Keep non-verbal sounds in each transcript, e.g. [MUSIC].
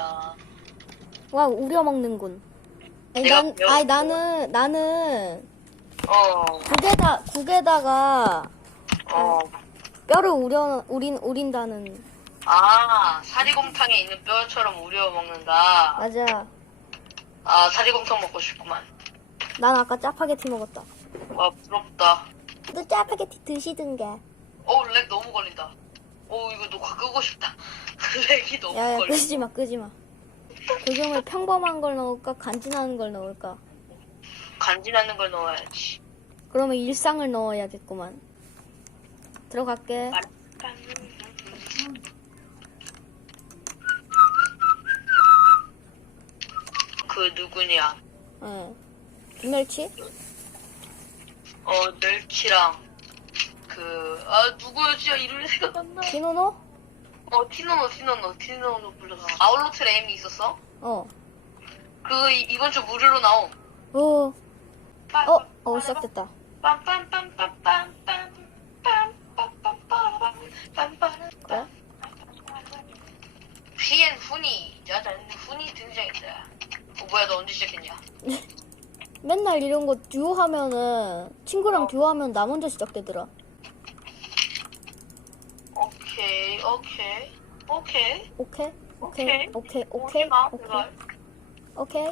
먹습니다. 와 우려 먹는군. 아니, 내가 난, 배웠어. 아니 나는 나는 어, 국에다 국에다가 어. 뼈를 우려 우린 우린다는 아, 사리곰탕에 있는 뼈처럼 우려 먹는다. 맞아. 아, 사리곰탕 먹고 싶구만. 난 아까 짜파게티 먹었다. 와, 부럽다. 너 짜파게티 드시든가. 어, 렉 너무 걸린다. 어, 이거 녹화 끄고 싶다. 렉이 너무 야야 걸려. 끄지 마 끄지 마. 그 중에 평범한 걸 넣을까 간지나는 걸 넣을까? 간지나는 걸 넣어야지. 그러면 일상을 넣어야겠구만. 들어갈게. 그 누구냐? 예. 김멸치? 어, 멸치랑 그, 아, 누구였지? 이름이 생각 안 나. 키노노? 어, 티노노, 티노노, 티노노 불러서. 아울로트 레임이 있었어? 어. 그, 이, 이번 주 무료로 나옴. 어. 어. 어 시작됐다. 그래? 피엔 훈이 짜잔 훈이 등장했다. 어 뭐야 너 언제 시작했냐? 맨날 이런 거 듀오 하면은 친구랑 듀오 하면 나 먼저 시작되더라. 오케이 오케이 오케이 오케이? 오케이? 오케이. 오케이? 오케이?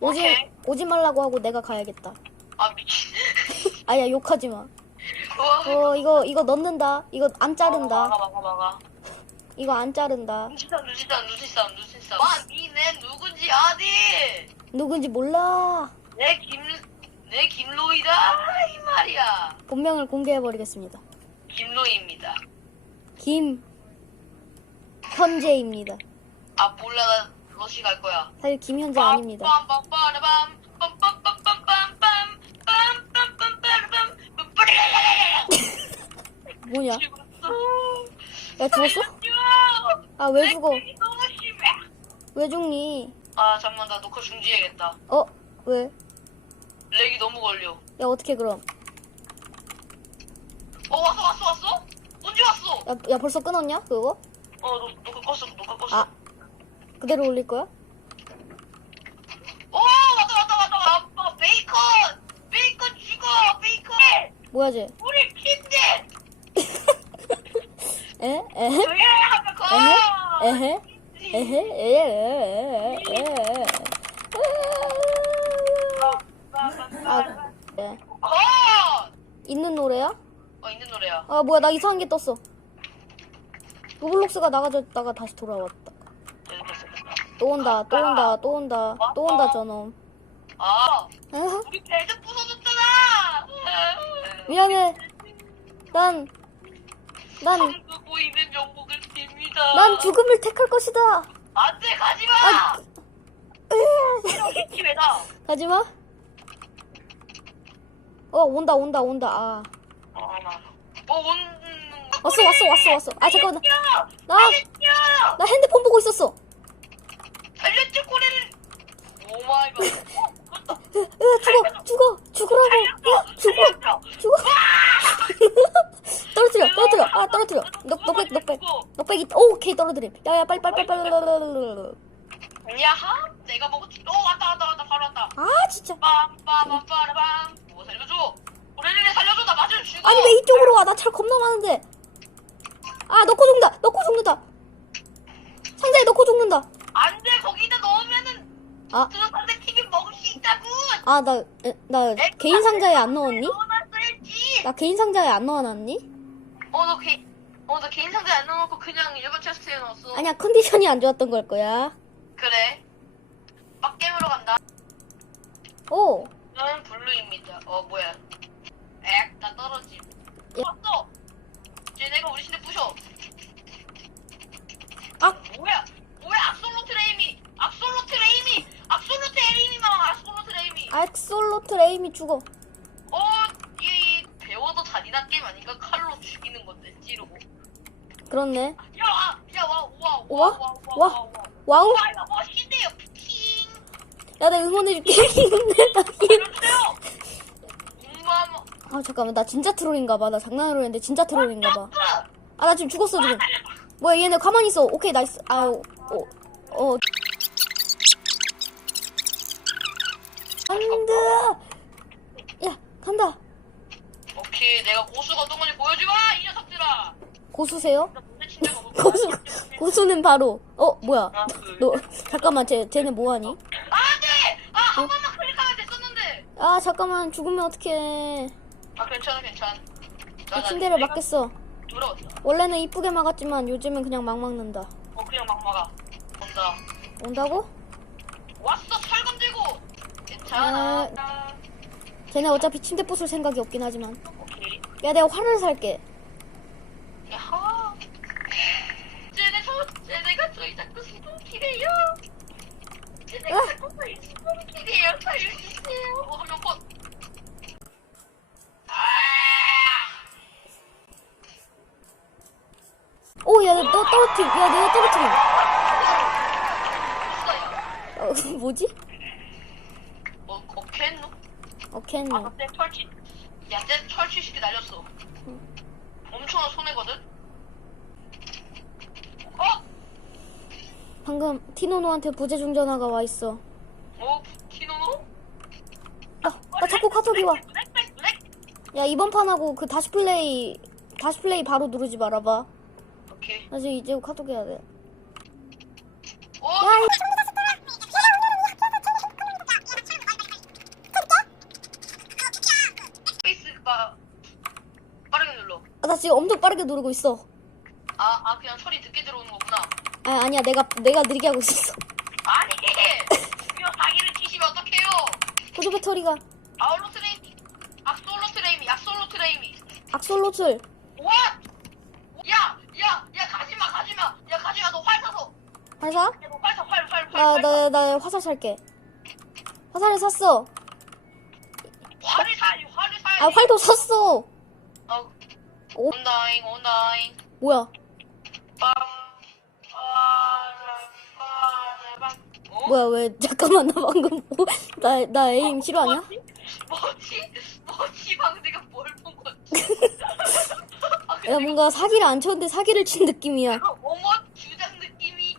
오지, 오케이. 오지 말라고 하고 내가 가야겠다. 아 미친. [LAUGHS] 아야 욕하지 마. 우와. 어 이거 이거 넣는다. 이거 안 자른다. 막아 막아 막아. 이거 안 자른다. 눈치싸움 눈치싸움 눈치싸움 눈치싸움. 와 니네 누군지 아디? 누군지 몰라. 내 김 내 김로이다 이 말이야. 본명을 공개해 버리겠습니다. 김로이입니다. 김 현재입니다. 아 몰라 나 러시 갈 거야. 사실 김현재 아닙니다. 빰빰빰빰 빰, 빰빰빰빰빰 빰, 빰빰빰빰빰 빰, 빰빰빰빰빰. 뭐냐? 죽었어. 야 죽었어? 살려줘. 아 왜 죽어? 렉이 너무 심해. 왜 죽니? 아 잠만 나 녹화 중지해야겠다. 어? 왜? 렉이 너무 걸려. 야 어떻게 그럼? 어 왔어 왔어 왔어? 언제 왔어? 야, 야 벌써 끊었냐? 그거? 어 녹- 녹화 껐어 녹화 껐어. 아 그대로 올릴 거야? 오 왔다 왔다 왔다 왔다. 베이컨 베이컨 죽어 베이컨. 뭐야 쟤? 우리 팀들. [LAUGHS] 에? 에헤? 왜 하면 거? 에헤? 에헤? 에헤? 에헤? 아, 예. 컷! 있는 노래야? 어 있는 노래야. 아 뭐야 나 이상한 게 떴어. 로블록스가 나가졌다가 다시 돌아왔다. 또 온다, 또 온다, 또 온다, 또 온다 저놈. 아 아, 우리 배드 부서졌잖아. 미안해. 난, 난, 방금 보이는 영국을 빕니다. 난 죽음을 택할 것이다. 안돼 가지마. 아, 팀에다. 가지마. 어 온다, 온다, 온다. 아 어 온. 왔어, 왔어, 왔어, 왔어. 아 잠깐만, 뛰어. 나, 뛰어. 나 핸드폰 보고 있었어. 살려줘 꼬리를. 오 마이 갓. 으, 으, 죽어, 죽어, 죽으라고. 야, 죽어, 살려줘. 죽어. [LAUGHS] 떨어뜨려, 떨어뜨려. 아 떨어뜨려. 넉, 넉백, 넉백, 넉백 있. 오, 오케이 떨어뜨림. 야야 빨리, 빨리, 빨리, 빨리, 빨리, 빨리. 야하 내가 먹었. 어 왔다 왔다 왔다 바로 왔다. 아 진짜. 빰 빰빰빰빰. 뭐 살려줘. 꼬리를 살려줘 나 맞으면 죽어. 아니 왜 이쪽으로 와? 나 차 겁나 많은데. 아 넣고 죽는다. 넣고 죽는다. 상자에 넣고 죽는다. 안돼 거기다 넣으면은 아. 그 상대 팀이 먹을 수 있다고. 아 나 나 개인 상자에 안 넣었니? 넣어놨어야지. 나 개인 상자에 안 넣어놨니? 어너 개, 어너 개인 상자에 안 넣어놓고 그냥 일반 체스트에 넣었어. 아니야 컨디션이 안 좋았던 걸 거야. 그래. 빡겜으로 간다. 오. 저는 블루입니다. 어 뭐야? 액, 나 떨어짐. 예. 왔어. 쟤 내가 우리 신대 부셔. 아. 뭐야? 뭐야? 악솔로트 레이미. 악솔로트 레이미. 악솔로트 에이미 막 악솔로트 레이미. 악솔로트 레임이 죽어. 어, 이, 이 배워도 잔인한 게임 아닌가? 칼로 죽이는 건데 찌르고. 그렇네. 야, 와, 야, 와, 와, 와? 와, 와, 와, 와? 와, 와. 와우. 와, 이거 멋있네요. 킹. 야나 응원해줄게. [LAUGHS] 그러세요. 엄마, 아 잠깐만 나 진짜 트롤인가봐. 나 장난으로 했는데 진짜 트롤인가봐. 아 나 지금 죽었어 지금. 뭐야 얘네 가만히 있어. 오케이 나이스. 오. 어. 안 돼! 야, 간다. 오케이 내가 고수가 어떤 건지 보여주마 이 녀석들아. 고수세요? [LAUGHS] 고수, 고수는 바로, 어, 뭐야. 하나 둘. [LAUGHS] 너, 잠깐만, 쟤, 쟤네 뭐하니? 안돼. 아 한 번만 클릭하면 됐었는데. 아, 잠깐만, 죽으면 어떡해. 아 괜찮아 괜찮아. 나 침대를 막겠어. 들어왔어. 원래는 이쁘게 막았지만 요즘은 그냥 막 막는다. 어 그냥 막 막아. 온다. 온다고? 왔어 철검 들고. 괜찮아. 쟤네 어차피 침대 부술 생각이 없긴 하지만. 오케이. 야, 내가 활을 살게. 야하. 쟤네 저 쟤네가 저희 자꾸 수동키래요. 쟤네가 아! 자꾸 저희 수동키래요. 살려주세요. 어, 한명 컷. 아! 오, 야, 너 떨어뜨림. 야, 내가 떨어뜨림. 어, 뭐지? 뭐? 어, 캔. 아, 쟤 철치. 야, 쟤 철치 시대 날렸어. 엄청난 손해거든. 어? 방금 티노노한테 부재중 전화가 와 있어. 뭐 키노노? 아, 나 자꾸 카톡이 와. 야, 이번 판하고 그 다시 플레이, 다시 플레이 바로 누르지 말아봐. 오케이. 나 지금 이제 카톡 해야 돼. 오. 야, 빠르게 눌러. 아, 나 지금 엄청 빠르게 누르고 있어. 아, 아 그냥 소리 늦게 들어오는 거구나. 아, 아니야. 내가, 내가 느리게 하고 있었어. 아니, 이거 사기를 치시면 어떡해요? 보조 배터리가 아울로 트레이미, 악솔로 트레이미, 악솔로 트레이미. 악솔로틀. 와! 야, 야, 야, 가지마, 가지마. 야, 가지마, 너 활 화사? 사. 나, 활 나, 나 화살 살게. 화살을 샀어. 활을 사, 활을 사야 아, 활도 샀어. 어, 오. 온다잉, 온다잉. 뭐야? 빵. 어? 뭐야, 왜, [LAUGHS] 잠깐만, 나 방금, 뭐, 나, 나 에임 실화냐? 뭐지? 뭐지? 뭐지? 방금 내가 뭘본 거지? 아, [LAUGHS] 야, 뭔가 사기를 안 쳤는데 사기를 친 느낌이야. 어머 주장 느낌이.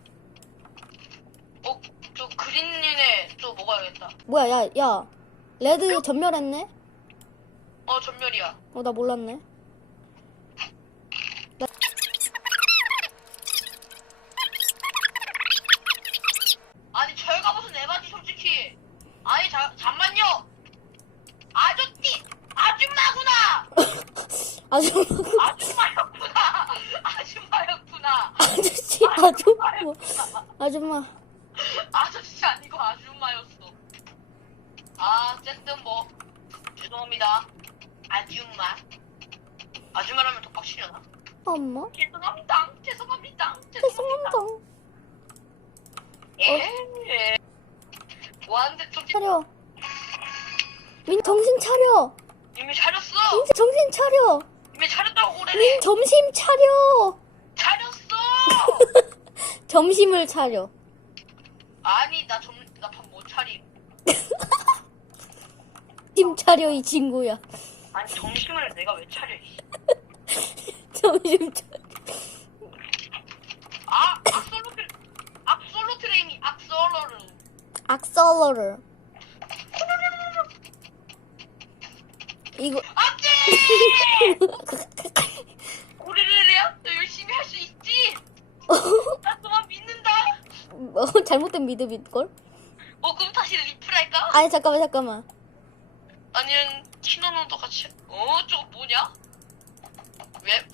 어, 저 그린린에 또 먹어야겠다. 뭐야, 야, 야. 레드 전멸했네? 어, 전멸이야. 어, 나 몰랐네. 아니 저희가 무슨 에바지 솔직히. 아니 자, 잠만요. 아저씨, 아줌마구나. [LAUGHS] 아줌마, 아줌마였구나. [LAUGHS] 아줌마였구나. 아저씨, 아줌마. 아줌마. 아저씨 아니고 아줌마였어. 아, 어쨌든 뭐 죄송합니다. 아줌마. 아줌마라면 더 빡치려나? 엄마? 죄송합니다. 죄송합니다. 죄송합니다. 예. 뭐 하는데 좀 차려. 민 정신 차려. 이미 차렸어. 민 정신 차려. 이미 차렸다고 그래. 민 점심 차려. 차렸어. [LAUGHS] 점심을 차려. 아니 나 좀나밥 못 차림. 점 차려 이 친구야. 아니 점심을 내가 왜 차려? 이씨. [LAUGHS] 점심 차려. 아 악솔로트 악솔로 트레이니 악솔로르. 악셀러를. 이거 안돼. 고래래야 너 열심히 할 수 있지. [LAUGHS] 나 너만 믿는다. 어, 잘못된 믿음일 걸? 어 그럼 다시 리플할까? 아니 잠깐만 잠깐만. 아니면 키노노도 같이. 어 저거 뭐냐? 왜?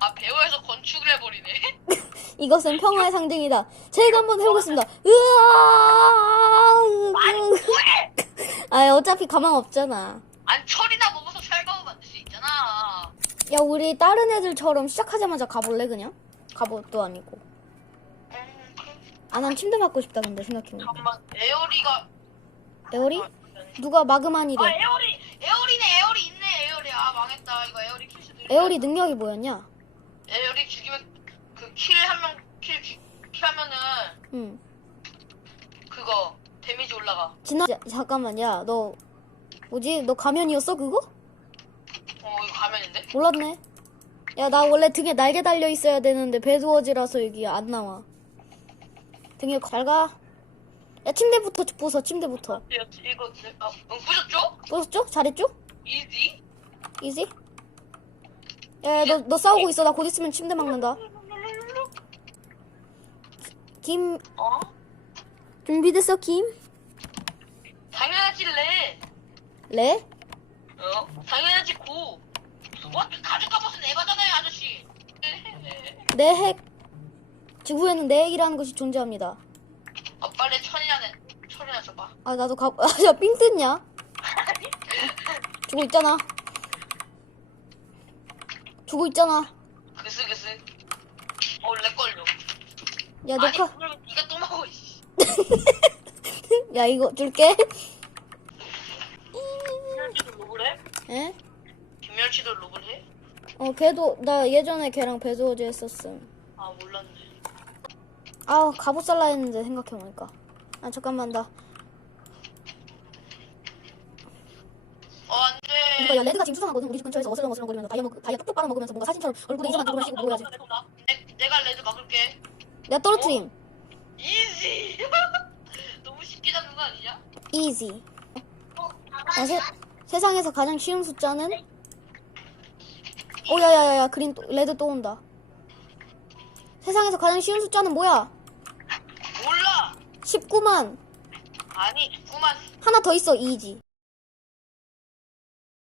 아 배우에서 건축을 해버리네. [LAUGHS] 이것은 평화의 상징이다. 제가 한번 해보겠습니다. 으아! 뭐해? [LAUGHS] 아 어차피 가망 없잖아. 아니 철이나 먹어서 철가루 만들 수 있잖아. 야 우리 다른 애들처럼 시작하자마자 가볼래 그냥? 갑옷도 아니고. 음, 아 난 침대 맞고 싶다 근데 생각해보니까. 잠깐만 에어리가 에어리? 누가 마그만이래. 아 에어리 에어리네 에어리 있네 에어리 아 망했다 이거 에어리 킬 수도 있어 에어리 능력이 뭐였냐? 에어리 죽이면 그 킬 한명킬 킬하면은 응. 그거 데미지 올라가 지나 야, 잠깐만 야 너 뭐지? 너 가면이었어 그거? 어 이거 가면인데 몰랐네. 야 나 원래 등에 날개 달려 있어야 되는데 배드워즈라서 여기 안 나와. 등에 잘 가. 야, 침대부터 부숴, 침대부터. 이거 이거 아, 응, 부셨죠? 부쉈죠? 잘했죠? 이지. 이지? 야, 너, 너 싸우고 있어. 나 곧 있으면 침대 막는다. 김, 어? 준비됐어, 김? 당연하지 레. 레? 어? 당연하지 고. 뭐 가죽 갑옷은 에바잖아요 아저씨. 내 핵. 지구에는 내 핵이라는 것이 존재합니다. 아 빨리 천이나 천이나 줘봐. 아, 나도 가, [LAUGHS] 아, 야, 삥 뜯냐? 주고 있잖아. 주고 있잖아. 그스그스. 어 내 걸려. 야, 아니 녹화. 그럼 네가 또 먹어. [LAUGHS] 야, 이거 줄게. 김멸치도 로블 해? 에? 김멸치도 로블 해? 어, 걔도, 나 예전에 걔랑 배드워즈 했었음. 아 몰랐네. 아, 갑옷 살라 했는데, 생각해보니까. 아, 잠깐만, 나. 어 안 돼. 그러니까 야, 레드가 지금 수상하거든. 우리 집 근처에서 어슬렁어슬렁거리면서 다이아, 먹, 다이아 뚝뚝 빨아먹으면서 뭔가 사진처럼 얼굴에 이상한 그림을 씌고 보여야지. 내, 내가 레드 막을게. 내가 떨어뜨림. 이지. [LAUGHS] 너무 쉽게 잡는 거 아니냐? easy. 야, 세, 세상에서 가장 쉬운 숫자는? 오, 야, 야, 야, 야, 그린, 또, 레드 또 온다. 세상에서 가장 쉬운 숫자는 뭐야? 몰라. 19만. 아니 9만 하나 더 있어, easy.